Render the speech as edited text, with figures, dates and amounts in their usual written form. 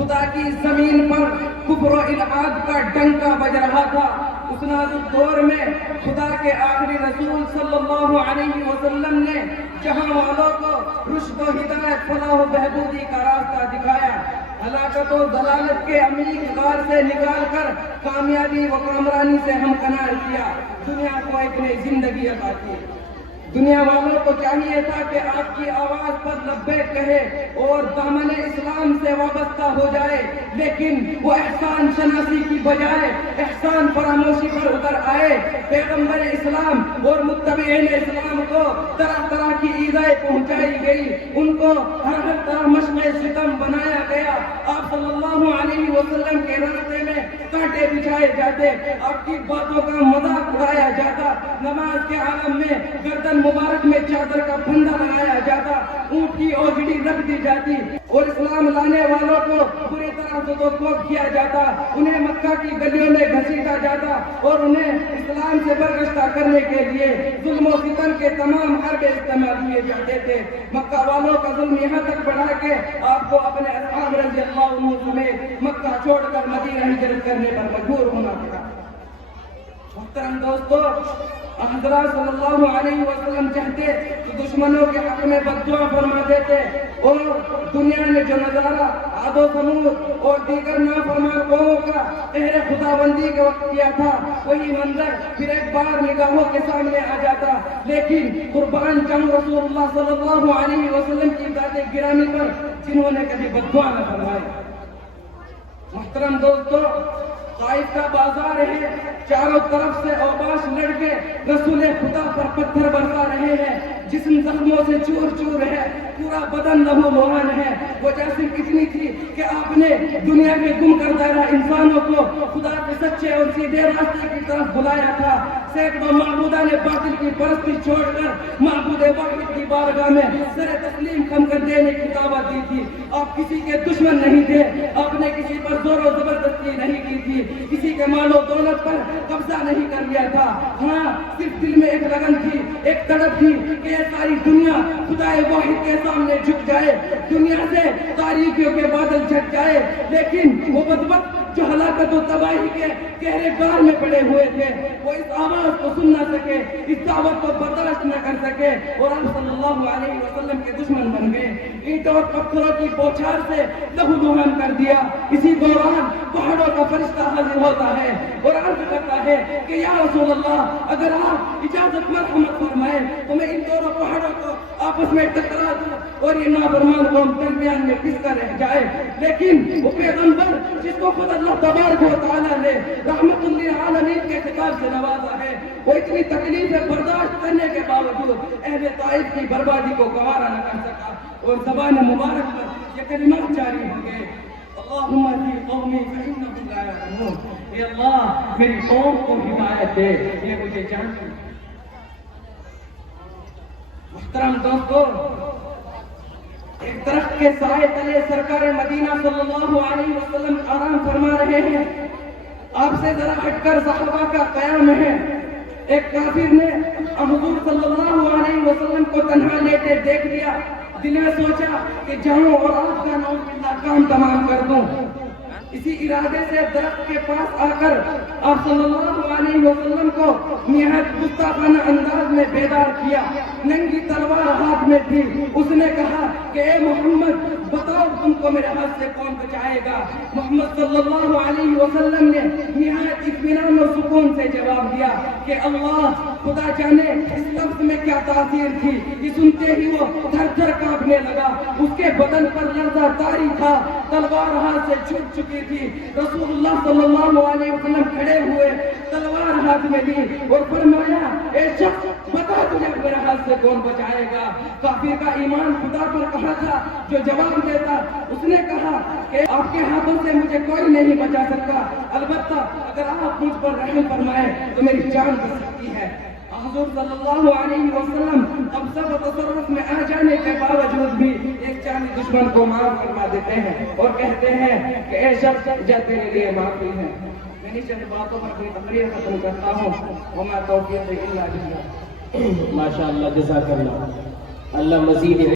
خدا کی زمین پر کفر و الحاد کا ڈنکا بج رہا تھا، اس نازک دور میں خدا کے آخری رسول صلی اللہ علیہ وسلم نے جہاں والوں کو رشد و ہدایت، فلاح و بہبودی کا راستہ دکھایا، ہلاکت و ضلالت کے عمیق غار سے نکال کر کامیابی و کامرانی سے ہمکنار کیا، دنیا کو ایک نئی زندگی عطا کی۔ دنیا والوں کو چاہیے تھا کہ آپ کی آواز پر لبیک کہے اور دامن اسلام سے وابستہ ہو جائے، لیکن وہ احسان شناسی کی بجائے احسان فراموشی پر اتر آئے۔ پیغمبر اسلام اور متبعین اسلام کو طرح طرح کی ایذائیں پہنچائی گئی، ان کو ہر طرح مشق ستم بنایا گیا، آپ صلی اللہ علیہ وسلم کے راستے میں کانٹے بچھائے جاتے، آپ کی باتوں کا مذاق اڑایا جاتا، نماز کے عالم میں گردن مبارک میں چادر کا پھندا لگایا جاتا، اونٹ کی اوجڑی رکھ دی جاتی اور اسلام لانے والوں کو بری طرح زدوکوب کیا جاتا، انہیں مکہ کی گلیوں میں گھسیٹا جاتا اور انہیں اسلام سے برگشتہ کرنے کے لیے ظلم و ستم کے تمام حربے استعمال کیے جاتے تھے۔ مکہ والوں کا ظلم یہاں تک بڑھا کہ آپ کو اپنے اصحاب رضی اللہ عنہ سمیت مکہ چھوڑ کر مدینہ ہجرت کرنے پر مجبور ہونا پڑا۔ محترم دوستو، حضرات صلی اللہ علیہ وسلم چاہتے تو دشمنوں کے حق میں بددعا فرما دیتے، اور دنیا نے جو نظارہ عاد و ثمود اور دیگر نافرمان قوموں کا قہر خداوندی کے وقت کیا تھا، وہی منظر پھر ایک بار نگاہوں کے سامنے آ جاتا، لیکن قربان جاؤں رسول اللہ صلی اللہ علیہ وسلم کی ذات گرامی پر جنہوں نے کبھی بددعا نہ فرمائی۔ محترم دوستو، طائف کا بازار ہے، چاروں طرف سے اوباش لڑکے رسول خدا پر پتھر برسا رہے ہیں، جسم زخموں سے چور چور ہے، پورا بدن لہو لہان ہے۔ وجہ صرف اتنی تھی کہ آپ نے دنیا کے گم کردہ انسانوں کو خدا کے سچے اور سیدھے راستے کی طرف بلایا تھا۔ سینکڑوں معبودہ نے باطل کی پرستی چھوڑ کر معبود واحد کی بارگاہ میں سر تسلیم خم کر دینے کی دعوت دی تھی۔ آپ کسی کے دشمن نہیں تھے، آپ نے کسی پر زور و زبردستی نہیں کی تھی، کسی کے مال و دولت پر قبضہ نہیں کر لیا تھا۔ ہاں، صرف دل میں ایک لگن تھی، ایک تڑپ تھی کہ یہ ساری دنیا خدا واحد کے سامنے جھک جائے، دنیا سے تاریکیوں کے بادل چھٹ جائے۔ لیکن وہ بدبخت جو ہلاکت و تباہی کے گہرے غار میں پڑے ہوئے تھے، وہ اس آواز کو سن نہ سکے، اس دعوت کو برداشت نہ کر سکے، اور آپ صلی اللہ علیہ وسلم کے دشمن بن گئے۔ اینٹوں اور پتھروں کی بوچھار سے لہو لہان کر دیا۔ اسی دوران پہاڑوں کا فرشتہ حاضر ہوتا ہے اور عرض کرتا ہے کہ یا رسول اللہ، اگر آپ اجازت مرحمت فرمائیں تو میں ان دونوں پہاڑوں کو آپس میں ٹکرا دوں اور یہ نافرمان قوم درمیان میں پس کر رہ جائے۔ لیکن وہ پیغمبر جس کو خود اللہ تبارک و تعالیٰ نے رحمت للعالمین کے خطاب سے نوازا ہے، وہ اتنی تکلیفیں برداشت کرنے کے باوجود اہل طائف کی بربادی کو گوارا نہ کر سکا، اور زبان مبارک پر یہ کلمات جاری ہو گئے، اللہم اہدی قومی فإنہم لا یعلمون۔ اے اللہ، میری قوم کو ہدایت دے، یہ مجھے جانتی۔ محترم دوستو، ایک درخت کے سائے تلے سرکار مدینہ صلی اللہ علیہ وسلم آرام فرما رہے ہیں، آپ سے ذرا ہٹ کر صحابہ کا قیام ہے۔ ایک کافر نے حضور صلی اللہ علیہ وسلم کو تنہا لیتے دیکھ لیا، دل میں سوچا کہ جاؤں اور آپ کا نام باللہ کام تمام کر دوں۔ اسی ارادے سے درخت کے پاس آ کر آپ صلی اللہ علیہ وسلم کو نہایت گستاخانہ انداز میں بیدار کیا۔ ننگی تلوار ہاتھ میں تھی، اس نے کہا کہ اے محمد، بتاؤ تم کو میرے ہاتھ سے کون بچائے گا؟ محمد صلی اللہ علیہ وسلم نے نہایت اطمینان اور سکون سے جواب دیا کہ اللہ، خدا جانے اس لفظ میں کیا تاثیر تھی، یہ سنتے ہی وہ تھر تھر کانپنے لگا، اس کے بدن پر لرزہ طاری تھا، تلوار ہاتھ سے چھوٹ چکی تھی۔ رسول اللہ صلی اللہ علیہ وسلم کھڑے ہوئے، تلوار ہاتھ میں لی اور فرمایا اے شخص، بتا تجھے میرے ہاتھ سے کون بچائے گا؟ کافر کا ایمان خدا پر کہا تھا، جو جواب دیتا، اس نے کہا کہ آپ کے ہاتھوں سے مجھے کوئی نہیں بچا سکتا، البتہ اگر آپ مجھ پر رحم فرمائیں تو میری جان بچ سکتی ہے۔ حضور صلی اللہ علیہ وسلم قبضہ و تصرف میں آ جانے کے باوجود بھی ایک جانی دشمن کو معاف فرما دیتے ہیں اور کہتے ہیں کہ اے شخص، جا تیرے لیے معافی ہے۔ میں نہیں چند باتوں پر اپنی تقریر ختم کرتا ہوں، وما توفیق الا باللہ۔ ماشاء اللہ، جزاک اللہ، اللہ مزید